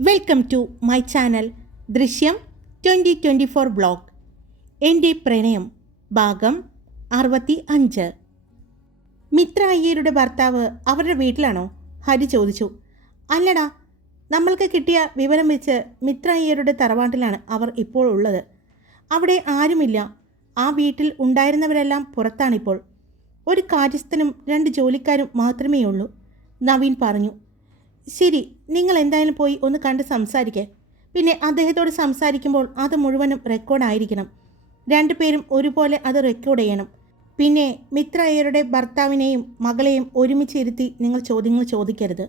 Welcome to my channel Drishyam twenty twenty four blog എന്റെ പ്രണയം ഭാഗം അറുപത്തി അഞ്ച് മിത്ര അയ്യരുടെ ഭർത്താവ് അവരുടെ വീട്ടിലാണോ? ഹരി ചോദിച്ചു. അല്ലടാ നമ്മൾക്ക് കിട്ടിയ വിവരം വെച്ച് മിത്ര അയ്യരുടെ തറവാട്ടിലാണ് അവർ ഇപ്പോൾ ഉള്ളത്. അവിടെ ആരുമില്ല. ആ വീട്ടിൽ ഉണ്ടായിരുന്നവരെല്ലാം പുറത്താണിപ്പോൾ. ഒരു കാര്യസ്ഥനും രണ്ട് ജോലിക്കാരും മാത്രമേ ഉള്ളൂ നവീൻ പറഞ്ഞു. ശരി നിങ്ങൾ എന്തായാലും പോയി ഒന്ന് കണ്ട് സംസാരിക്കേ. പിന്നെ അദ്ദേഹത്തോട് സംസാരിക്കുമ്പോൾ അത് മുഴുവനും റെക്കോർഡായിരിക്കണം രണ്ടുപേരും ഒരുപോലെ അത് റെക്കോർഡ് ചെയ്യണം. പിന്നെ മിത്ര അയ്യരുടെ ഭർത്താവിനെയും മകളെയും ഒരുമിച്ചിരുത്തി നിങ്ങൾ ചോദ്യങ്ങൾ ചോദിക്കരുത്.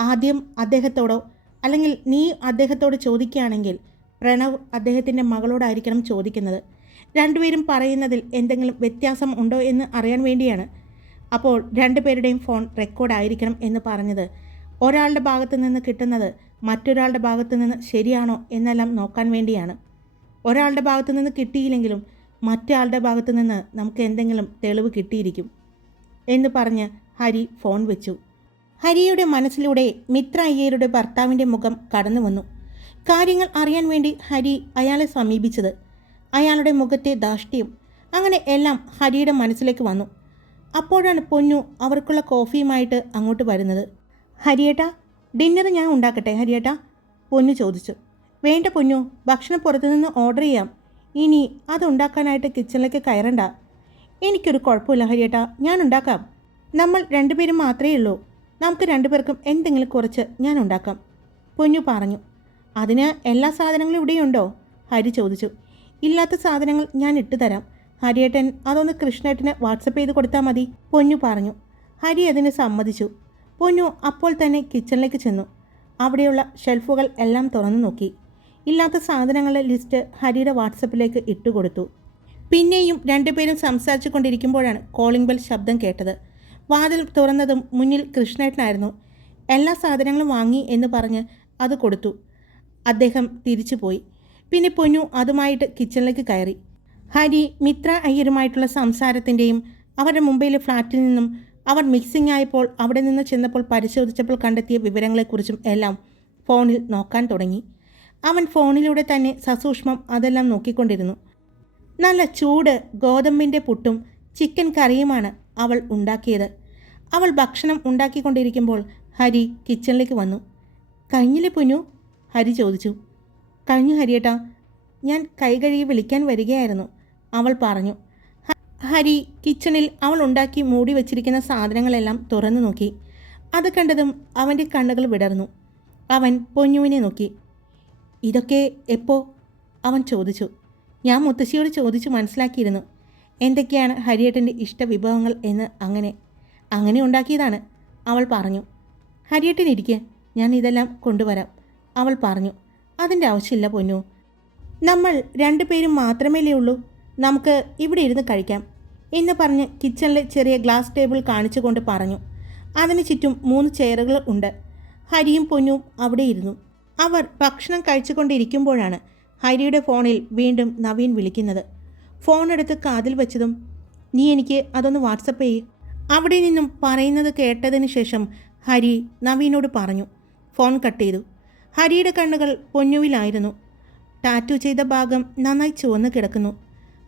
ആദ്യം അദ്ദേഹത്തോടോ അല്ലെങ്കിൽ നീ അദ്ദേഹത്തോട് ചോദിക്കുകയാണെങ്കിൽ പ്രണവ് അദ്ദേഹത്തിന്റെ മകളോടായിരിക്കണം ചോദിക്കുന്നത്. രണ്ടുപേരും പറയുന്നതിൽ എന്തെങ്കിലും വ്യത്യാസം ഉണ്ടോ എന്ന് അറിയാൻ വേണ്ടിയാണ്. അപ്പോൾ രണ്ടുപേരുടെയും ഫോൺ റെക്കോർഡായിരിക്കണം എന്ന് പറഞ്ഞത്. ഒരാളുടെ ഭാഗത്തു നിന്ന് കിട്ടുന്നത് മറ്റൊരാളുടെ ഭാഗത്തു നിന്ന് ശരിയാണോ എന്നെല്ലാം നോക്കാൻ വേണ്ടിയാണ്. ഒരാളുടെ ഭാഗത്തു നിന്ന് കിട്ടിയില്ലെങ്കിലും മറ്റാളുടെ ഭാഗത്തു നിന്ന് നമുക്ക് എന്തെങ്കിലും തെളിവ് കിട്ടിയിരിക്കും എന്ന് പറഞ്ഞ് ഹരി ഫോൺ വെച്ചു. ഹരിയുടെ മനസ്സിലൂടെ മിത്ര അയ്യരുടെ ഭർത്താവിന്റെ മുഖം കടന്നു വന്നു. കാര്യങ്ങൾ അറിയാൻ വേണ്ടി ഹരി അയാളെ സമീപിച്ചത്. അയാളുടെ മുഖത്തെ ദാഷ്ട്യം അങ്ങനെ എല്ലാം ഹരിയുടെ മനസ്സിലേക്ക് വന്നു. അപ്പോഴാണ് പൊന്നു അവർക്കുള്ള കോഫിയുമായിട്ട് അങ്ങോട്ട് വരുന്നത്. ഹരിയേട്ടാ ഡിന്നർ ഞാൻ ഉണ്ടാക്കട്ടെ ഹരിയേട്ടാ? പൊന്നു ചോദിച്ചു. വേണ്ട പൊന്നു ഭക്ഷണം പുറത്തുനിന്ന് ഓർഡർ ചെയ്യാം. ഇനി അതുണ്ടാക്കാനായിട്ട് കിച്ചണിലേക്ക് കയറണ്ട. എനിക്കൊരു കുഴപ്പമില്ല ഹരിയേട്ടാ. ഞാൻ ഉണ്ടാക്കാം. നമ്മൾ രണ്ടുപേരും മാത്രമേ ഉള്ളൂ. നമുക്ക് രണ്ടുപേർക്കും എന്തെങ്കിലും കുറച്ച് ഞാൻ ഉണ്ടാക്കാം. പൊന്നു പറഞ്ഞു. അതിന് എല്ലാ സാധനങ്ങളും ഇവിടെയുണ്ടോ? ഹരി ചോദിച്ചു. ഇല്ലാത്ത സാധനങ്ങൾ ഞാൻ ഇട്ട് തരാം. ഹരിയേട്ടൻ അതൊന്ന് കൃഷ്ണേട്ടന് വാട്സപ്പ് ചെയ്ത് കൊടുത്താൽ മതി പൊന്നു പറഞ്ഞു. ഹരി അതിന് സമ്മതിച്ചു. പൊന്നു അപ്പോൾ തന്നെ കിച്ചണിലേക്ക് ചെന്നു. അവിടെയുള്ള ഷെൽഫുകൾ എല്ലാം തുറന്നു നോക്കി. ഇല്ലാത്ത സാധനങ്ങളുടെ ലിസ്റ്റ് ഹരിയുടെ വാട്സപ്പിലേക്ക് ഇട്ടുകൊടുത്തു. പിന്നെയും രണ്ടുപേരും സംസാരിച്ചു കൊണ്ടിരിക്കുമ്പോഴാണ് കോളിംഗ് ബെൽ ശബ്ദം കേട്ടത്. വാതിൽ തുറന്നതും മുന്നിൽ കൃഷ്ണേട്ടനായിരുന്നു. എല്ലാ സാധനങ്ങളും വാങ്ങി എന്ന് പറഞ്ഞ് അത് കൊടുത്തു. അദ്ദേഹം തിരിച്ചു പോയി. പിന്നെ പൊന്നു അതുമായിട്ട് കിച്ചണിലേക്ക് കയറി. ഹരി മിത്ര അയ്യരുമായിട്ടുള്ള സംസാരത്തിന്റെയും അവരുടെ മുംബൈയിലെ ഫ്ലാറ്റിൽ നിന്നും അവർ മിക്സിംഗ് ആയപ്പോൾ അവിടെ നിന്ന് ചെന്നപ്പോൾ പരിശോധിച്ചപ്പോൾ കണ്ടെത്തിയ വിവരങ്ങളെക്കുറിച്ചും എല്ലാം ഫോണിൽ നോക്കാൻ തുടങ്ങി. അവൻ ഫോണിലൂടെ തന്നെ സസൂക്ഷ്മം അതെല്ലാം നോക്കിക്കൊണ്ടിരുന്നു. നല്ല ചൂട് ഗോതമ്പിന്റെ പുട്ടും ചിക്കൻ കറിയുമാണ് അവൾ ഉണ്ടാക്കിയത്. അവൾ ഭക്ഷണം ഉണ്ടാക്കിക്കൊണ്ടിരിക്കുമ്പോൾ ഹരി കിച്ചണിലേക്ക് വന്നു. കഴിഞ്ഞില്ലേ പുനു? ഹരി ചോദിച്ചു. കഴിഞ്ഞു ഹരിയേട്ടാ. ഞാൻ കൈ കഴുകി വിളിക്കാൻ വരികയായിരുന്നു അവൾ പറഞ്ഞു. ഹരി കിച്ചണിൽ അവൾ ഉണ്ടാക്കി മൂടി വച്ചിരിക്കുന്ന സാധനങ്ങളെല്ലാം തുറന്നു നോക്കി. അത് കണ്ടതും അവന്റെ കണ്ണുകൾ വിടർന്നു. അവൻ പൊന്നുവിനെ നോക്കി. ഇതൊക്കെ എപ്പോ? അവൻ ചോദിച്ചു. ഞാൻ മുത്തശ്ശിയോട് ചോദിച്ചു മനസ്സിലാക്കിയിരുന്നു. എന്തൊക്കെയാണ് ഹരിയേട്ടന്റെ ഇഷ്ടവിഭവങ്ങൾ എന്ന് അങ്ങനെ? അങ്ങനെ ഉണ്ടാക്കിയതാണ് അവൾ പറഞ്ഞു. ഹരിയേട്ടൻ ഇരിക്കുക ഞാൻ ഇതെല്ലാം കൊണ്ടുവരാം അവൾ പറഞ്ഞു. അതിന്റെ ആവശ്യമില്ല പൊന്നു. നമ്മൾ രണ്ടുപേരും മാത്രമല്ലേ ഉള്ളൂ. നമുക്ക് ഇവിടെ ഇരുന്ന് കഴിക്കാം. എന്ന് പറഞ്ഞ് കിച്ചണിലെ ചെറിയ ഗ്ലാസ് ടേബിൾ കാണിച്ചുകൊണ്ട് പറഞ്ഞു. അതിന് ചുറ്റും മൂന്ന് ചെയറുകൾ ഉണ്ട്. ഹരിയും പൊന്നും അവിടെ ഇരുന്നു. അവർ ഭക്ഷണം കഴിച്ചുകൊണ്ടിരിക്കുമ്പോഴാണ് ഹരിയുടെ ഫോണിൽ വീണ്ടും നവീൻ വിളിക്കുന്നത്. ഫോൺ എടുത്ത് കാതിൽ വെച്ചതും നീ എനിക്ക് അതൊന്ന് വാട്സപ്പ് ചെയ്യ്. അവിടെ നിന്നും പറയുന്നത് കേട്ടതിന് ശേഷം ഹരി നവീനോട് പറഞ്ഞു. ഫോൺ കട്ട് ചെയ്തു. ഹരിയുടെ കണ്ണുകൾ പൊന്നുവിലായിരുന്നു. ടാറ്റു ചെയ്ത ഭാഗം നന്നായി ചുവന്ന് കിടക്കുന്നു.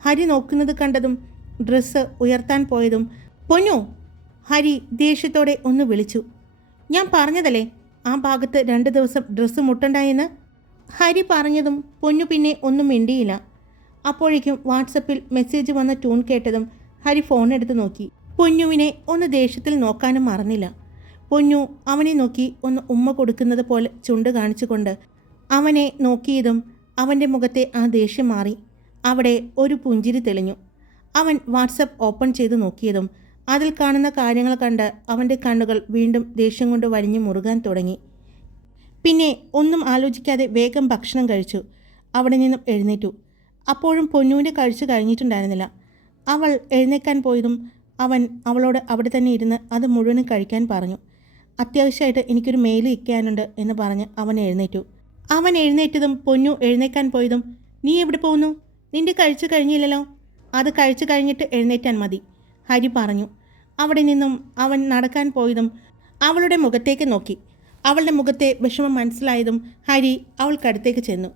ഹരി നോക്കുന്നത് കണ്ടതും ഡ്രസ്സ് ഉയർത്താൻ പോയതും പൊന്നു ഹരി ദേഷ്യത്തോടെ ഒന്ന് വിളിച്ചു. ഞാൻ പറഞ്ഞതല്ലേ ആ ഭാഗത്ത് രണ്ട് ദിവസം ഡ്രസ്സ് മുട്ടണ്ടായെന്ന്? ഹരി പറഞ്ഞതും പൊന്നു പിന്നെ ഒന്നും മിണ്ടിയില്ല. അപ്പോഴേക്കും വാട്സപ്പിൽ മെസ്സേജ് വന്ന ട്യൂൺ കേട്ടതും ഹരി ഫോൺ എടുത്ത് നോക്കി. പൊന്നുവിനെ ഒന്ന് ദേഷ്യത്തിൽ നോക്കാനും മറന്നില്ല. പൊന്നു അവനെ നോക്കി ഒന്ന് ഉമ്മ കൊടുക്കുന്നത് പോലെ ചുണ്ട് കാണിച്ചുകൊണ്ട് അവനെ നോക്കിയതും അവന്റെ മുഖത്തെ ആ ദേഷ്യം മാറി. അവിടെ ഒരു പുഞ്ചിരി തെളിഞ്ഞു. അവൻ വാട്സപ്പ് ഓപ്പൺ ചെയ്ത് നോക്കിയതും അതിൽ കാണുന്ന കാര്യങ്ങൾ കണ്ട് അവന്റെ കണ്ണുകൾ വീണ്ടും ദേഷ്യം കൊണ്ട് വലിഞ്ഞു മുറുകാൻ തുടങ്ങി. പിന്നെ ഒന്നും ആലോചിക്കാതെ വേഗം ഭക്ഷണം കഴിച്ചു. അവിടെ നിന്നും എഴുന്നേറ്റു. അപ്പോഴും പൊന്നുവിന്റെ കഴിച്ചു കഴിഞ്ഞിട്ടുണ്ടായിരുന്നില്ല. അവൾ എഴുന്നേക്കാൻ പോയതും അവൻ അവളോട് അവിടെ തന്നെ ഇരുന്ന് അത് മുഴുവനും കഴിക്കാൻ പറഞ്ഞു. അത്യാവശ്യമായിട്ട് എനിക്കൊരു മെയിൽ ഇരിക്കാനുണ്ട് എന്ന് പറഞ്ഞ് അവൻ എഴുന്നേറ്റു. അവൻ എഴുന്നേറ്റതും പൊന്നു എഴുന്നേക്കാൻ പോയതും നീ എവിടെ പോകുന്നു നിന്റെ കഴിച്ചു കഴിഞ്ഞില്ലല്ലോ. അത് കഴിച്ചു കഴിഞ്ഞിട്ട് എഴുന്നേറ്റാൻ മതി. ഹരി പറഞ്ഞു. അവിടെ നിന്നും അവൻ നടക്കാൻ പോയതും അവളുടെ മുഖത്തേക്ക് നോക്കി. അവളുടെ മുഖത്തെ വിഷമം മനസ്സിലായതും ഹരി അവൾക്കടുത്തേക്ക് ചെന്നു.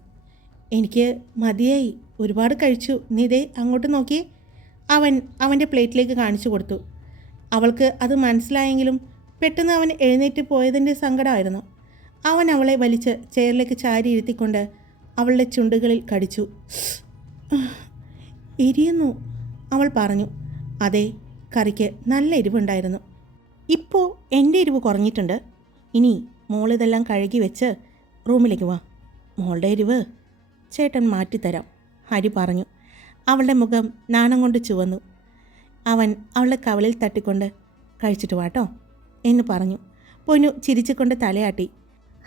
എനിക്ക് മതിയായി. ഒരുപാട് കഴിച്ചു. നീതേ അങ്ങോട്ട് നോക്കി അവൻ അവന്റെ പ്ലേറ്റിലേക്ക് കാണിച്ചു കൊടുത്തു. അവൾക്ക് അത് മനസ്സിലായെങ്കിലും പെട്ടെന്ന് അവൻ എഴുന്നേറ്റ് പോയതിന്റെ സങ്കടമായിരുന്നു. അവൻ അവളെ വലിച്ച് ചെയറിലേക്ക് ചാരി ഇരുത്തിക്കൊണ്ട് അവളുടെ ചുണ്ടുകളിൽ കടിച്ചു. എരിയുന്നു. അവൾ പറഞ്ഞു അതെ കറിക്ക് നല്ല എരിവുണ്ടായിരുന്നു. ഇപ്പോൾ എന്റെ എരിവ് കുറഞ്ഞിട്ടുണ്ട്. ഇനി മോളിതെല്ലാം കഴുകി വെച്ച് റൂമിലേക്ക് വാ. മോളുടെ എരിവ് ചേട്ടൻ മാറ്റിത്തരാം ഹരി പറഞ്ഞു. അവളുടെ മുഖം നാണം കൊണ്ട് ചുവന്നു. അവൻ അവളുടെ കവളിൽ തട്ടിക്കൊണ്ട് കഴിച്ചിട്ട് വാട്ടോ എന്ന് പറഞ്ഞു. പൊന്നു ചിരിച്ചുകൊണ്ട് തലയാട്ടി.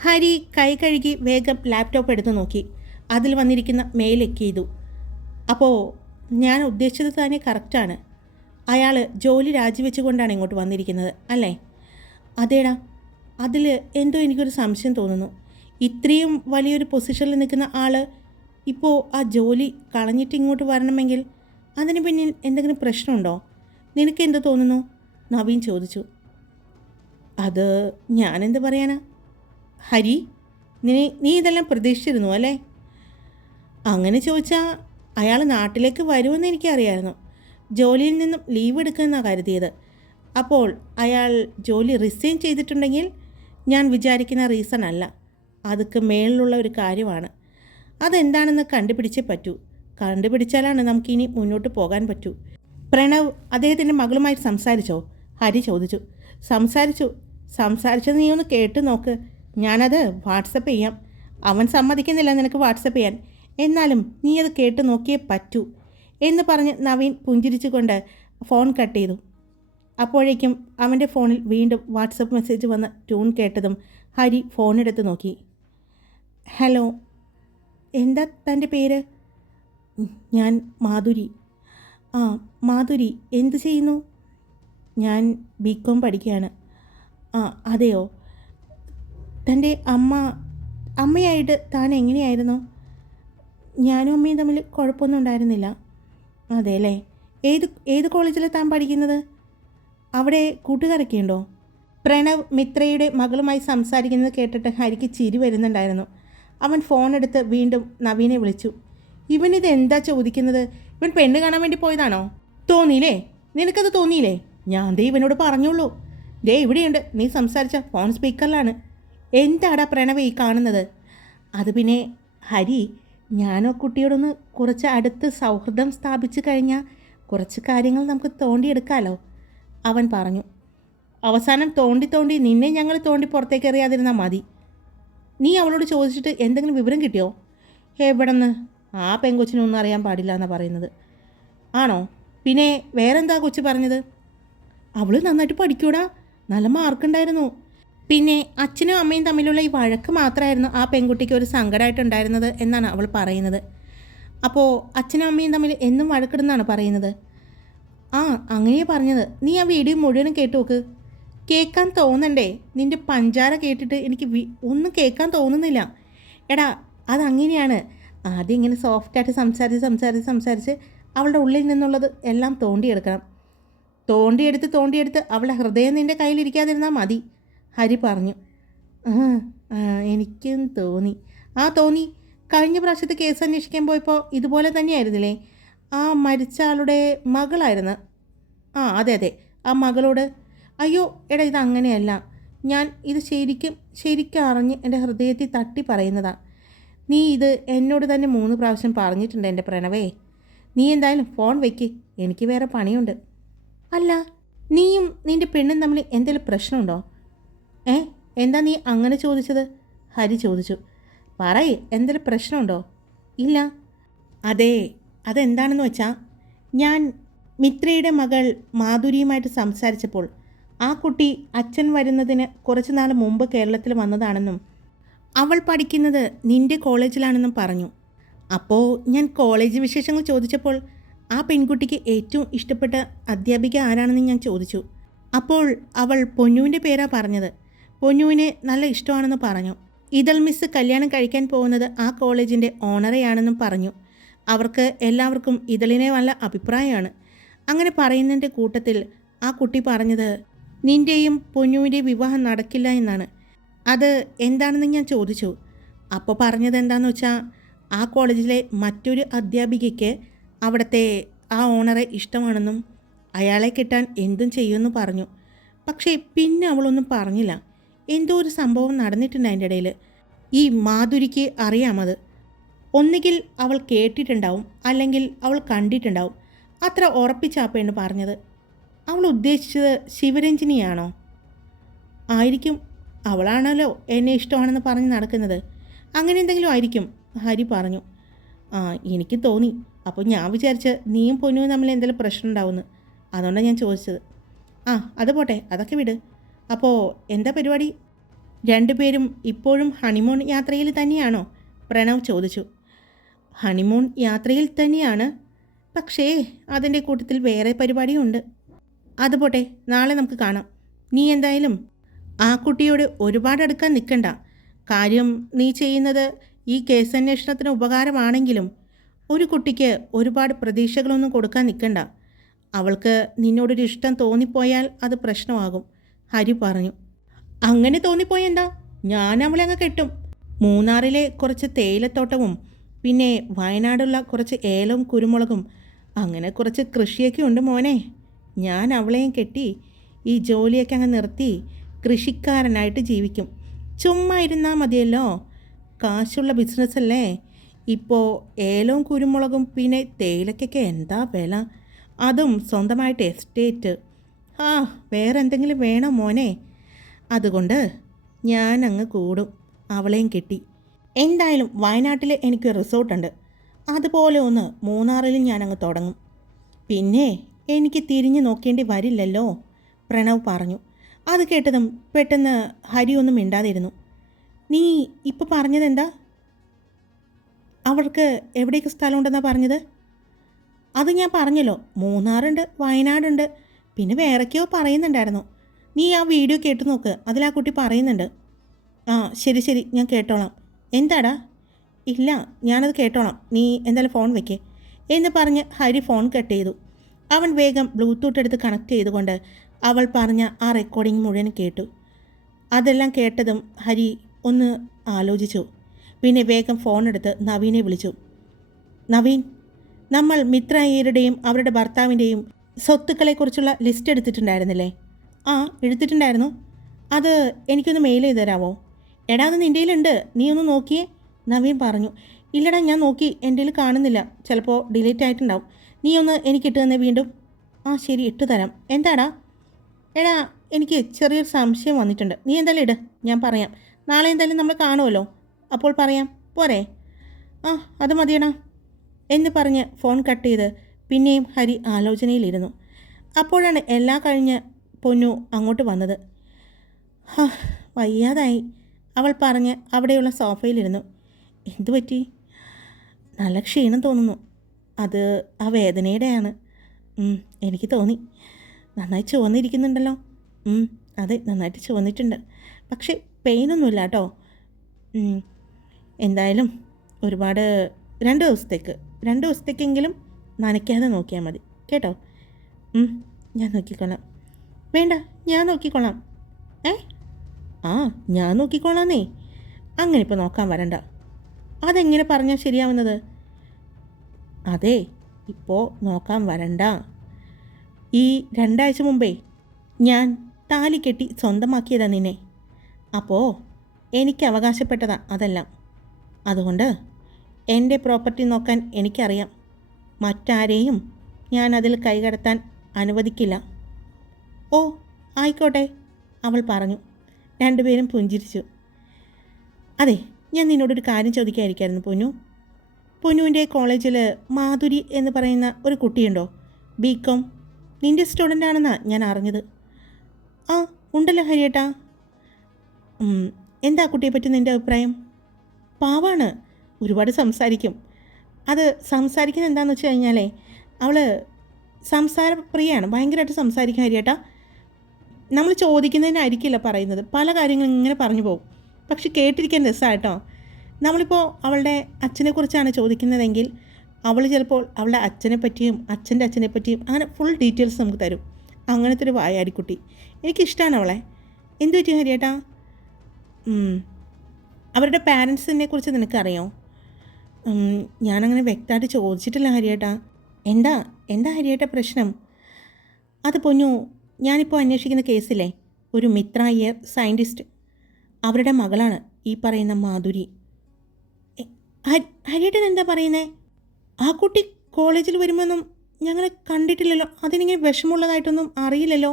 ഹരി കൈ കഴുകി വേഗം ലാപ്ടോപ്പ് എടുത്ത് നോക്കി. അതിൽ വന്നിരിക്കുന്ന മെയിലൊക്കെ ചെയ്തു. അപ്പോൾ ഞാൻ ഉദ്ദേശിച്ചത് തന്നെ കറക്റ്റാണ്. അയാൾ ജോലി രാജിവെച്ചുകൊണ്ടാണ് ഇങ്ങോട്ട് വന്നിരിക്കുന്നത് അല്ലേ? അതേടാ അതിൽ എന്തോ എനിക്കൊരു സംശയം തോന്നുന്നു. ഇത്രയും വലിയൊരു പൊസിഷനിൽ നിൽക്കുന്ന ആൾ ഇപ്പോൾ ആ ജോലി കളഞ്ഞിട്ട് ഇങ്ങോട്ട് വരണമെങ്കിൽ അതിന് പിന്നിൽ എന്തെങ്കിലും പ്രശ്നമുണ്ടോ? നിനക്ക് എന്ത് തോന്നുന്നു? നവീൻ ചോദിച്ചു. അത് ഞാനെന്ത് പറയാനാ? ഹരി നീ നീ ഇതെല്ലാം പ്രതീക്ഷിച്ചിരുന്നു അല്ലേ? അങ്ങനെ ചോദിച്ചാൽ അയാൾ നാട്ടിലേക്ക് വരുമെന്ന് എനിക്കറിയായിരുന്നു. ജോലിയിൽ നിന്നും ലീവ് എടുക്കുമെന്നാണ് കരുതിയത്. അപ്പോൾ അയാൾ ജോലി റിസൈൻ ചെയ്തിട്ടുണ്ടെങ്കിൽ ഞാൻ വിചാരിക്കുന്ന റീസൺ അല്ല. അതൊക്കെ മേളിലുള്ള ഒരു കാര്യമാണ്. അതെന്താണെന്ന് കണ്ടുപിടിച്ചേ പറ്റൂ. കണ്ടുപിടിച്ചാലാണ് നമുക്കിനി മുന്നോട്ട് പോകാൻ പറ്റൂ. പ്രണവ് അദ്ദേഹത്തിന്റെ മകളുമായി സംസാരിച്ചോ? ഹരി ചോദിച്ചു. സംസാരിച്ചു. സംസാരിച്ചത് നീ ഒന്ന് കേട്ട് നോക്ക്. ഞാനത് വാട്സപ്പ് ചെയ്യാം. അവൻ സമ്മതിക്കുന്നില്ല നിനക്ക് വാട്സപ്പ് ചെയ്യാൻ. എന്നാലും നീ അത് കേട്ട് നോക്കിയേ പറ്റൂ എന്ന് പറഞ്ഞ് നവീൻ പുഞ്ചിരിച്ചുകൊണ്ട് ഫോൺ കട്ട് ചെയ്തു. അപ്പോഴേക്കും അവന്റെ ഫോണിൽ വീണ്ടും വാട്സപ്പ് മെസ്സേജ് വന്ന് ട്യൂൺ കേട്ടതും ഹരി ഫോണെടുത്ത് നോക്കി. ഹലോ എന്താ തന്റെ പേര്? ഞാൻ മാധുരി. ആ മാധുരി എന്തു ചെയ്യുന്നു? ഞാൻ ബി കോം പഠിക്കുകയാണ്. ആ അതെയോ? തന്റെ അമ്മ അമ്മയായിട്ട് താൻ എങ്ങനെയായിരുന്നു? ഞാനും അമ്മയും തമ്മിൽ കുഴപ്പമൊന്നും ഉണ്ടായിരുന്നില്ല. അതെ അല്ലേ ഏത് ഏത് കോളേജിലാണ് താൻ പഠിക്കുന്നത്? അവിടെ കൂട്ടുകാരൊക്കെ ഉണ്ടോ പ്രണവ് മിത്രയുടെ മകളുമായി സംസാരിക്കുന്നത് കേട്ടിട്ട് ഹരിക്ക് ചിരി വരുന്നുണ്ടായിരുന്നു. അവൻ ഫോൺ എടുത്ത് വീണ്ടും നവീനെ വിളിച്ചു. ഇവനിത് എന്താ ചോദിക്കുന്നത്? ഇവൻ പെണ്ണ് കാണാൻ വേണ്ടി പോയതാണോ? തോന്നിയില്ലേ? നിനക്കത് തോന്നിയില്ലേ? ഞാൻ ദേ ഇവനോട് പറഞ്ഞോളൂ ദേ ഇവിടെയുണ്ട്. നീ സംസാരിച്ച ഫോൺ സ്പീക്കറിലാണ് എന്താടാ പ്രണവ് ഈ കാണുന്നത്? അത് പിന്നെ ഹരി ഞാനോ കുട്ടിയോടൊന്ന് കുറച്ച് അടുത്ത് സൗഹൃദം സ്ഥാപിച്ചു കഴിഞ്ഞാൽ കുറച്ച് കാര്യങ്ങൾ നമുക്ക് തോണ്ടിയെടുക്കാമല്ലോ അവൻ പറഞ്ഞു. അവസാനം തോണ്ടി തോണ്ടി നിന്നെ ഞങ്ങൾ തോണ്ടി പുറത്തേക്ക് എറിയാതിരുന്നാൽ മതി. നീ അവളോട് ചോദിച്ചിട്ട് എന്തെങ്കിലും വിവരം കിട്ടിയോ? എവിടെന്ന്? ആ പെങ്കൊച്ചിനൊന്നും അറിയാൻ പാടില്ല എന്നാണ് പറയുന്നത്. ആണോ? പിന്നെ വേറെന്താ കൊച്ചു പറഞ്ഞത്? അവൾ നന്നായിട്ട് പഠിക്കൂടാ. നല്ല മാർക്കുണ്ടായിരുന്നു. പിന്നെ അച്ഛനും അമ്മയും തമ്മിലുള്ള ഈ വഴക്ക് മാത്രമായിരുന്നു ആ പെൺകുട്ടിക്ക് ഒരു സങ്കടമായിട്ടുണ്ടായിരുന്നത് എന്നാണ് അവൾ പറയുന്നത്. അപ്പോൾ അച്ഛനും അമ്മയും തമ്മിൽ എന്നും വഴക്കിടുന്നാണ് പറയുന്നത്. ആ അങ്ങനെയാണ് പറഞ്ഞത്. നീ ആ വീഡിയോ മുഴുവനും കേട്ടു നോക്ക് കേൾക്കാൻ തോന്നണ്ടേ? നിന്റെ പഞ്ചാര കേട്ടിട്ട് എനിക്ക് ഒന്നും കേൾക്കാൻ തോന്നുന്നില്ല. എടാ അതങ്ങനെയാണ്. ആദ്യം ഇങ്ങനെ സോഫ്റ്റായിട്ട് സംസാരിച്ച് സംസാരിച്ച് സംസാരിച്ച് അവളുടെ ഉള്ളിൽ നിന്നുള്ളത് എല്ലാം തോണ്ടിയെടുക്കണം. തോണ്ടിയെടുത്ത് തോണ്ടിയെടുത്ത് അവളുടെ ഹൃദയം നിന്റെ കയ്യിലിരിക്കാതിരുന്നാൽ മതി. ഹരി പറഞ്ഞു. എനിക്കും തോന്നി. ആ തോന്നി. കഴിഞ്ഞ പ്രാവശ്യത്തെ കേസ് അന്വേഷിക്കാൻ പോയപ്പോൾ ഇതുപോലെ തന്നെയായിരുന്നില്ലേ? ആ മരിച്ച ആളുടെ മകളായിരുന്നു. ആ അതെ അതെ. ആ മകളോട് അയ്യോ എടാ ഇത് അങ്ങനെയല്ല ഞാൻ ഇത് ശരിക്കും ശരിക്കും അറിഞ്ഞ് എന്റെ ഹൃദയത്തിൽ തട്ടി പറയുന്നതാണ് നീ ഇത് എന്നോട് തന്നെ മൂന്ന് പ്രാവശ്യം പറഞ്ഞിട്ടുണ്ട് എന്റെ പ്രണവേ. നീ എന്തായാലും ഫോൺ വയ്ക്ക് എനിക്ക് വേറെ പണിയുണ്ട്. അല്ല നീയും നിന്റെ പെണ്ണും തമ്മിൽ എന്തെങ്കിലും പ്രശ്നമുണ്ടോ? ഏ? എന്താ നീ അങ്ങനെ ചോദിച്ചത്? ഹരി ചോദിച്ചു. പറയ് എന്തൊരു പ്രശ്നമുണ്ടോ? ഇല്ല. അതെ അതെന്താണെന്ന് വെച്ചാൽ ഞാൻ മിത്രയുടെ മകൾ മാധുരിയുമായിട്ട് സംസാരിച്ചപ്പോൾ ആ കുട്ടി അച്ഛൻ വരുന്നതിന് കുറച്ച് നാൾ മുമ്പ് കേരളത്തിൽ വന്നതാണെന്നും അവൾ പഠിക്കുന്നത് നിന്റെ കോളേജിലാണെന്നും പറഞ്ഞു. അപ്പോൾ ഞാൻ കോളേജ് വിശേഷങ്ങൾ ചോദിച്ചപ്പോൾ ആ പെൺകുട്ടിക്ക് ഏറ്റവും ഇഷ്ടപ്പെട്ട അധ്യാപിക ആരാണെന്ന് ഞാൻ ചോദിച്ചു. അപ്പോൾ അവൾ പൊന്നുവിന്റെ പേരാ പറഞ്ഞത്. പൊന്നുവിനെ നല്ല ഇഷ്ടമാണെന്ന് പറഞ്ഞു. ഇതൾ മിസ് കല്യാണം കഴിക്കാൻ പോകുന്നത് ആ കോളേജിന്റെ ഓണറെയാണെന്നും പറഞ്ഞു. അവർക്ക് എല്ലാവർക്കും ഇതളിനെ നല്ല അഭിപ്രായമാണ്. അങ്ങനെ പറയുന്നതിന്റെ കൂട്ടത്തിൽ ആ കുട്ടി പറഞ്ഞത് നിന്റെയും പൊന്നുവിന്റെയും വിവാഹം നടക്കില്ല എന്നാണ്. അത് എന്താണെന്ന് ഞാൻ ചോദിച്ചു. അപ്പോൾ പറഞ്ഞത് എന്താണെന്ന് വെച്ചാൽ ആ കോളേജിലെ മറ്റൊരു അധ്യാപികയ്ക്ക് അവിടുത്തെ ആ ഓണറെ ഇഷ്ടമാണെന്നും അയാളെ കിട്ടാൻ എന്തും ചെയ്യുമെന്ന് പറഞ്ഞു. പക്ഷേ പിന്നെ അവളൊന്നും പറഞ്ഞില്ല. എന്തോ ഒരു സംഭവം നടന്നിട്ടുണ്ട് അതിന്റെ ഇടയിൽ. ഈ മാധുരിക്ക് അറിയാമത് ഒന്നുകിൽ അവൾ കേട്ടിട്ടുണ്ടാവും അല്ലെങ്കിൽ അവൾ കണ്ടിട്ടുണ്ടാവും. അത്ര ഉറപ്പിച്ചാപ്പേണ് പറഞ്ഞത്. അവൾ ഉദ്ദേശിച്ചത് ശിവരഞ്ജിനിയാണോ? ആയിരിക്കും. അവളാണല്ലോ എന്നെ ഇഷ്ടമാണെന്ന് പറഞ്ഞ് നടക്കുന്നത്. അങ്ങനെ എന്തെങ്കിലും ആയിരിക്കും ഹരി പറഞ്ഞു. ആ എനിക്ക് തോന്നി. അപ്പോൾ ഞാൻ വിചാരിച്ച് നീയും പൊന്നുവും തമ്മിൽ എന്തെങ്കിലും പ്രശ്നം ഉണ്ടാവുമെന്ന്. അതുകൊണ്ടാണ് ഞാൻ ചോദിച്ചത്. ആ അത് പോട്ടെ. അതൊക്കെ വിട്. അപ്പോൾ എന്താ പരിപാടി? രണ്ടുപേരും ഇപ്പോഴും ഹണിമൂൺ യാത്രയിൽ തന്നെയാണോ? പ്രണവ് ചോദിച്ചു. ഹണിമൂൺ യാത്രയിൽ തന്നെയാണ്. പക്ഷേ അതിന്റെ കൂട്ടത്തിൽ വേറെ പരിപാടിയുണ്ട്. അത് പോട്ടെ നാളെ നമുക്ക് കാണാം. നീ എന്തായാലും ആ കുട്ടിയോട് ഒരുപാട് അടുക്കാൻ നിൽക്കണ്ട. കാര്യം നീ ചെയ്യുന്നത് ഈ കേസന്വേഷണത്തിന് ഉപകാരമാണെങ്കിലും ഒരു കുട്ടിക്ക് ഒരുപാട് പ്രതീക്ഷകളൊന്നും കൊടുക്കാൻ നിൽക്കണ്ട. അവൾക്ക് നിന്നോടൊരു ഇഷ്ടം തോന്നിപ്പോയാൽ അത് പ്രശ്നമാകും. ഹരി പറഞ്ഞു. അങ്ങനെ തോന്നിപ്പോയെന്താ? ഞാൻ അവളെ അങ്ങ് കെട്ടും. മൂന്നാറിലെ കുറച്ച് തേയിലത്തോട്ടവും പിന്നെ വയനാടുള്ള കുറച്ച് ഏലവും കുരുമുളകും അങ്ങനെ കുറച്ച് കൃഷിയൊക്കെ ഉണ്ട് മോനെ. ഞാൻ അവളെയും കെട്ടി ഈ ജോലിയൊക്കെ അങ്ങ് നിർത്തി കൃഷിക്കാരനായിട്ട് ജീവിക്കും. ചുമ്മാ ഇരുന്നാൽ മതിയല്ലോ. കാശുള്ള ബിസിനസ്സല്ലേ ഇപ്പോൾ ഏലവും കുരുമുളകും പിന്നെ തേയിലക്കൊക്കെ എന്താ വില? അതും സ്വന്തമായിട്ട് എസ്റ്റേറ്റ് ആ വേറെ എന്തെങ്കിലും വേണോ മോനെ? അതുകൊണ്ട് ഞാൻ അങ്ങ് കൂടും. അവളെയും കിട്ടി. എന്തായാലും വയനാട്ടിൽ എനിക്ക് റിസോർട്ടുണ്ട്. അതുപോലെ ഒന്ന് മൂന്നാറിലും ഞാൻ അങ്ങ് തുടങ്ങും. പിന്നെ എനിക്ക് തിരിഞ്ഞു നോക്കേണ്ടി വരില്ലല്ലോ പ്രണവ് പറഞ്ഞു. അത് കേട്ടതും പെട്ടെന്ന് ഹരി ഒന്നും മിണ്ടാതിരുന്നു. നീ ഇപ്പോൾ പറഞ്ഞതെന്താ? അവൾക്ക് എവിടേക്ക് സ്ഥലമുണ്ടെന്നാണ് പറഞ്ഞത്? അത് ഞാൻ പറഞ്ഞല്ലോ. മൂന്നാറുണ്ട് വയനാടുണ്ട്. പിന്നെ വേറൊക്കെയോ പറയുന്നുണ്ടായിരുന്നു. നീ ആ വീഡിയോ കേട്ടു നോക്ക്. അതിൽ ആ കുട്ടി പറയുന്നുണ്ട്. ആ ശരി ശരി ഞാൻ കേട്ടോളാം. എന്താടാ? ഇല്ല ഞാനത് കേട്ടോളാം. നീ എന്തായാലും ഫോൺ വെക്കേ. എന്ന് പറഞ്ഞ് ഹരി ഫോൺ കട്ട് ചെയ്തു. അവൻ വേഗം ബ്ലൂടൂത്ത് എടുത്ത് കണക്ട് ചെയ്തുകൊണ്ട് അവൾ പറഞ്ഞ ആ റെക്കോർഡിംഗ് മുഴുവൻ കേട്ടു. അതെല്ലാം കേട്ടതും ഹരി ഒന്ന് ആലോചിച്ചു. പിന്നെ വേഗം ഫോൺ എടുത്ത് നവീനെ വിളിച്ചു. നവീൻ നമ്മൾ മിത്ര അയ്യരുടെയും അവരുടെ ഭർത്താവിന്റെയും സ്വത്തുക്കളെക്കുറിച്ചുള്ള ലിസ്റ്റ് എടുത്തിട്ടുണ്ടായിരുന്നില്ലേ? ആ എടുത്തിട്ടുണ്ടായിരുന്നു. അത് എനിക്കൊന്ന് മെയിൽ ചെയ്ത് തരാമോ? എടാ അത് നിന്റെ കയ്യിലുണ്ട്. നീ ഒന്ന് നോക്കിയേ. നവീൻ പറഞ്ഞു. ഇല്ലടാ ഞാൻ നോക്കി. എന്റെ കയ്യിൽ കാണുന്നില്ല. ചിലപ്പോൾ ഡിലീറ്റ് ആയിട്ടുണ്ടാവും. നീ ഒന്ന് എനിക്ക് ഇട്ട് തന്നെ വീണ്ടും. ആ ശരി ഇട്ട് തരാം. എന്താടാ? എടാ എനിക്ക് ചെറിയൊരു സംശയം വന്നിട്ടുണ്ട്. നീ എന്തായാലും ഇട്. ഞാൻ പറയാം. നാളെ എന്തായാലും നമ്മൾ കാണുമല്ലോ അപ്പോൾ പറയാം. പോരെ. ആ അത് മതിയടാ. എന്ന് പറഞ്ഞ് ഫോൺ കട്ട് ചെയ്ത് പിന്നെയും ഹരി ആലോചനയിലിരുന്നു. അപ്പോഴാണ് എല്ലാം കഴിഞ്ഞ് പൊന്നു അങ്ങോട്ട് വന്നത്. വയ്യാതായി. അവൾ പറഞ്ഞ് അവിടെയുള്ള സോഫയിലിരുന്നു. എന്തു പറ്റി? നല്ല ക്ഷീണം തോന്നുന്നു. അത് ആ വേദനയുടെയാണ്. എനിക്ക് തോന്നി. നന്നായി ചുവന്നിരിക്കുന്നുണ്ടല്ലോ. അതെ നന്നായിട്ട് ചുവന്നിട്ടുണ്ട്. പക്ഷേ പെയിനൊന്നുമില്ല കേട്ടോ. എന്തായാലും ഒരുപാട് രണ്ട് ദിവസത്തേക്ക് രണ്ട് ദിവസത്തേക്കെങ്കിലും നനയ്ക്കാതെ നോക്കിയാൽ മതി. കേട്ടോ? ഞാൻ നോക്കിക്കൊള്ളാം. വേണ്ട ഞാൻ നോക്കിക്കൊള്ളാം. ഏ? ആ ഞാൻ നോക്കിക്കൊള്ളാന്നേ. അങ്ങനെ ഇപ്പോൾ നോക്കാൻ വരണ്ട. അതെങ്ങനെ പറഞ്ഞാൽ ശരിയാവുന്നത്? അതെ ഇപ്പോൾ നോക്കാൻ വരണ്ട. ഈ രണ്ടാഴ്ച മുമ്പേ ഞാൻ താലി കെട്ടി സ്വന്തമാക്കിയതാ നിന്നെ. അപ്പോൾ എനിക്ക് അവകാശപ്പെട്ടതാ അതെല്ലാം. അതുകൊണ്ട് എന്റെ പ്രോപ്പർട്ടി നോക്കാൻ എനിക്കറിയാം. മറ്റാരെയും ഞാൻ അതിൽ കൈകടത്താൻ അനുവദിക്കില്ല. ഓ ആയിക്കോട്ടെ അവൾ പറഞ്ഞു. രണ്ടുപേരും പുഞ്ചിരിച്ചു. അതെ ഞാൻ നിന്നോടൊരു കാര്യം ചോദിക്കാതിരിക്കായിരുന്നു പൊന്നു. പൊന്നുവിന്റെ കോളേജിൽ മാധുരി എന്ന് പറയുന്ന ഒരു കുട്ടിയുണ്ടോ? ബി കോം നിന്റെ സ്റ്റുഡന്റ് ആണെന്നാണ് ഞാൻ അറിഞ്ഞത്. ആ ഉണ്ടല്ലോ ഹരിയേട്ടാ. എന്താ കുട്ടിയെപ്പറ്റി കുട്ടിയെ പറ്റി നിന്റെ അഭിപ്രായം? പാവാണ്. ഒരുപാട് സംസാരിക്കും. അത് സംസാരിക്കുന്ന എന്താണെന്ന് വെച്ച് കഴിഞ്ഞാലേ അവൾ സംസാരപ്രിയാണ്. ഭയങ്കരമായിട്ട് സംസാരിക്കും ഹരിയേട്ടാ നമ്മൾ ചോദിക്കുന്നതിനായിരിക്കില്ല പറയുന്നത്. പല കാര്യങ്ങളും ഇങ്ങനെ പറഞ്ഞു പോകും. പക്ഷെ കേട്ടിരിക്കാൻ രസമായിട്ടോ നമ്മളിപ്പോൾ അവളുടെ അച്ഛനെക്കുറിച്ചാണ് ചോദിക്കുന്നതെങ്കിൽ അവൾ ചിലപ്പോൾ അവളുടെ അച്ഛനെ പറ്റിയും അച്ഛന്റെ അച്ഛനെ പറ്റിയും അങ്ങനെ ഫുൾ ഡീറ്റെയിൽസ് നമുക്ക് തരും. അങ്ങനത്തെ ഒരു വായാടിക്കുട്ടി. എനിക്കിഷ്ടമാണ് അവളെ. എന്തു പറ്റി ഹരിയേട്ടാ. അവരുടെ പാരൻസിനെ കുറിച്ച് നിനക്കറിയോ? ഞാനങ്ങനെ വ്യക്തമായിട്ട് ചോദിച്ചിട്ടില്ല ഹരിയേട്ടാ. എന്താ എന്താ ഹരിയേട്ട പ്രശ്നം? അത് പൊന്നു ഞാനിപ്പോൾ അന്വേഷിക്കുന്ന കേസിലെ ഒരു മിത്ര അയ്യർ സയന്റിസ്റ്റ് അവരുടെ മകളാണ് ഈ പറയുന്ന മാധുരി. ഹരിയേട്ടൻ എന്താ പറയുന്നേ? ആ കുട്ടി കോളേജിൽ വരുമെന്നും ഞങ്ങൾ കണ്ടിട്ടില്ലല്ലോ അതിനിങ്ങനെ വിഷമമുള്ളതായിട്ടൊന്നും അറിയില്ലല്ലോ.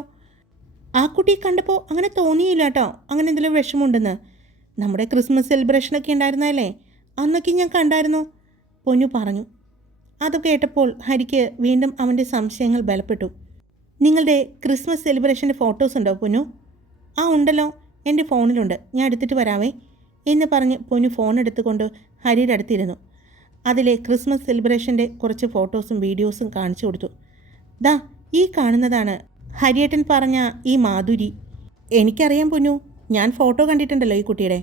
ആ കുട്ടിയെ കണ്ടപ്പോൾ അങ്ങനെ തോന്നിയില്ല കേട്ടോ അങ്ങനെ എന്തെങ്കിലും വിഷമമുണ്ടെന്ന്. നമ്മുടെ ക്രിസ്മസ് സെലിബ്രേഷനൊക്കെ ഉണ്ടായിരുന്നല്ലേ അന്നൊക്കെ ഞാൻ കണ്ടായിരുന്നു. പൊന്നു പറഞ്ഞു. അത് കേട്ടപ്പോൾ ഹരിക്ക് വീണ്ടും അവന്റെ സംശയങ്ങൾ ബലപ്പെട്ടു. നിങ്ങളുടെ ക്രിസ്മസ് സെലിബ്രേഷന്റെ ഫോട്ടോസ് ഉണ്ടോ പൊന്നു? ആ ഉണ്ടല്ലോ. എന്റെ ഫോണിലുണ്ട്. ഞാൻ എടുത്തിട്ട് വരാവേ. എന്ന് പറഞ്ഞ് പൊന്നു ഫോൺ എടുത്തുകൊണ്ട് ഹരിയുടെ അടുത്തിരുന്നു. അതിലെ ക്രിസ്മസ് സെലിബ്രേഷന്റെ കുറച്ച് ഫോട്ടോസും വീഡിയോസും കാണിച്ചു കൊടുത്തു. ദാ ഈ കാണുന്നതാണ് ഹരിയേട്ടൻ പറഞ്ഞ ഈ മാധുരി. എനിക്കറിയാം പൊന്നു. ഞാൻ ഫോട്ടോ കണ്ടിട്ടുണ്ടല്ലോ ഈ കുട്ടിയുടെ.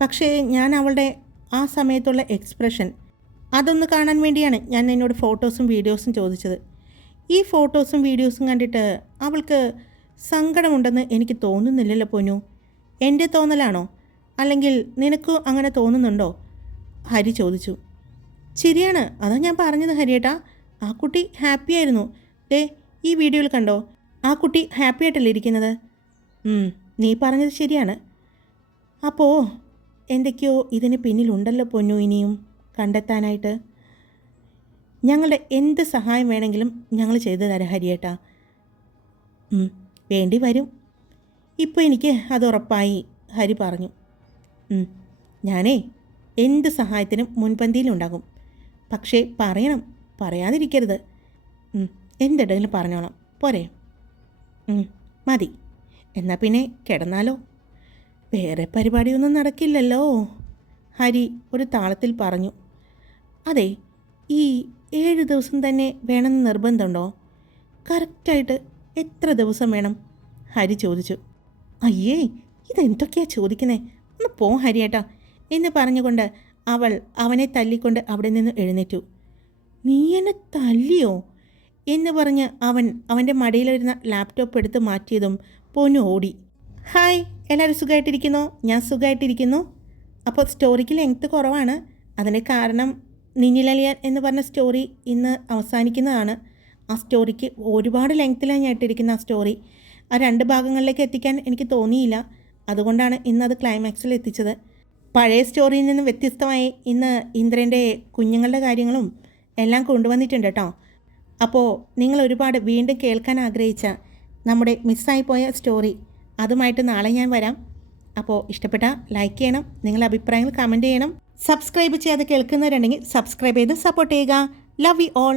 പക്ഷേ ഞാൻ അവളുടെ ആ സമയത്തുള്ള എക്സ്പ്രഷൻ. അതൊന്ന് കാണാൻ വേണ്ടിയാണ് ഞാൻ എന്നോട് ഫോട്ടോസും വീഡിയോസും ചോദിച്ചത്. ഈ ഫോട്ടോസും വീഡിയോസും കണ്ടിട്ട് അവൾക്ക് സങ്കടമുണ്ടെന്ന് എനിക്ക് തോന്നുന്നില്ലല്ലോ പൊന്നു. എന്റെ തോന്നലാണോ? അല്ലെങ്കിൽ നിനക്ക് അങ്ങനെ തോന്നുന്നുണ്ടോ? ഹരി ചോദിച്ചു. ശരിയാണ് അതാ ഞാൻ പറഞ്ഞത് ഹരിയേട്ടാ. ആ കുട്ടി ഹാപ്പി ആയിരുന്നു. ദേ ഈ വീഡിയോയിൽ കണ്ടോ? ആ കുട്ടി ഹാപ്പി ആയിട്ടല്ലേ ഇരിക്കുന്നത്? നീ പറഞ്ഞത് ശരിയാണ്. അപ്പോൾ എന്തൊക്കെയോ ഇതിന് പിന്നിലുണ്ടല്ലോ പൊന്നു ഇനിയും കണ്ടെത്താനായിട്ട്. ഞങ്ങളുടെ എന്ത് സഹായം വേണമെങ്കിലും ഞങ്ങൾ ചെയ്തു തരാം ഹരിയേട്ടാ. വേണ്ടി വരും. ഇപ്പോൾ എനിക്ക് അത് ഉറപ്പായി ഹരി പറഞ്ഞു. ഞാനേ എന്ത് സഹായത്തിനും മുൻപന്തിയിലുണ്ടാകും പക്ഷേ പറയണം പറയാതിരിക്കരുത്. എന്റെ ഇടയിൽ പറഞ്ഞോളാം. പോരെ. മതി. എന്നാൽ പിന്നെ കിടന്നാലോ? വേറെ പരിപാടിയൊന്നും നടക്കില്ലല്ലോ. ഹരി ഒരു താളത്തിൽ പറഞ്ഞു. അതെ ഈ ഏഴ് ദിവസം തന്നെ വേണമെന്ന് നിർബന്ധമുണ്ടോ? കറക്റ്റായിട്ട് എത്ര ദിവസം വേണം? ഹരി ചോദിച്ചു. അയ്യേ ഇതെന്തൊക്കെയാ ചോദിക്കുന്നേ? ഒന്ന് പോ ഹരിയേട്ടാ എന്ന് പറഞ്ഞുകൊണ്ട് അവൾ അവനെ തല്ലിക്കൊണ്ട് അവിടെ നിന്ന് എഴുന്നേറ്റു. നീ എന്നെ തല്ലിയോ? എന്ന് പറഞ്ഞ് അവൻ അവന്റെ മടിയിലിരുന്ന ലാപ്ടോപ്പ് എടുത്ത് മാറ്റിയതും പൊന്നു ഓടി. ഹായ് എല്ലാവരും സുഖമായിട്ടിരിക്കുന്നു ഞാൻ സുഖമായിട്ടിരിക്കുന്നു അപ്പോൾ സ്റ്റോറിക്ക് ലെങ്ത്ത് കുറവാണ്. അതിന് കാരണം നിന്നിലലിയാൻ എന്ന് പറഞ്ഞ സ്റ്റോറി ഇന്ന് അവസാനിക്കുന്നതാണ്. ആ സ്റ്റോറിക്ക് ഒരുപാട് ലെങ്ത്തിലാണ് ഞാൻ ഇട്ടിരിക്കുന്ന ആ സ്റ്റോറി ആ രണ്ട് ഭാഗങ്ങളിലേക്ക് എത്തിക്കാൻ എനിക്ക് തോന്നിയില്ല. അതുകൊണ്ടാണ് ഇന്ന് അത് ക്ലൈമാക്സിൽ എത്തിച്ചത്. പഴയ സ്റ്റോറിയിൽ നിന്ന് വ്യത്യസ്തമായി ഇന്ന് ഇന്ദ്രന്റെ കുഞ്ഞുങ്ങളുടെ കാര്യങ്ങളും എല്ലാം കൊണ്ടുവന്നിട്ടുണ്ട് കേട്ടോ. അപ്പോൾ നിങ്ങൾ ഒരുപാട് വീണ്ടും കേൾക്കാൻ ആഗ്രഹിച്ച നമ്മുടെ മിസ്സായിപ്പോയ സ്റ്റോറി അതുമായിട്ട് നാളെ ഞാൻ വരാം. അപ്പോൾ ഇഷ്ടപ്പെട്ട ലൈക്ക് ചെയ്യണം നിങ്ങളുടെ അഭിപ്രായങ്ങൾ കമന്റ് ചെയ്യണം. സബ്സ്ക്രൈബ് ചെയ്യാതെ കേൾക്കുന്നവരുണ്ടെങ്കിൽ സബ്സ്ക്രൈബ് ചെയ്ത് സപ്പോർട്ട് ചെയ്യുക. Love you all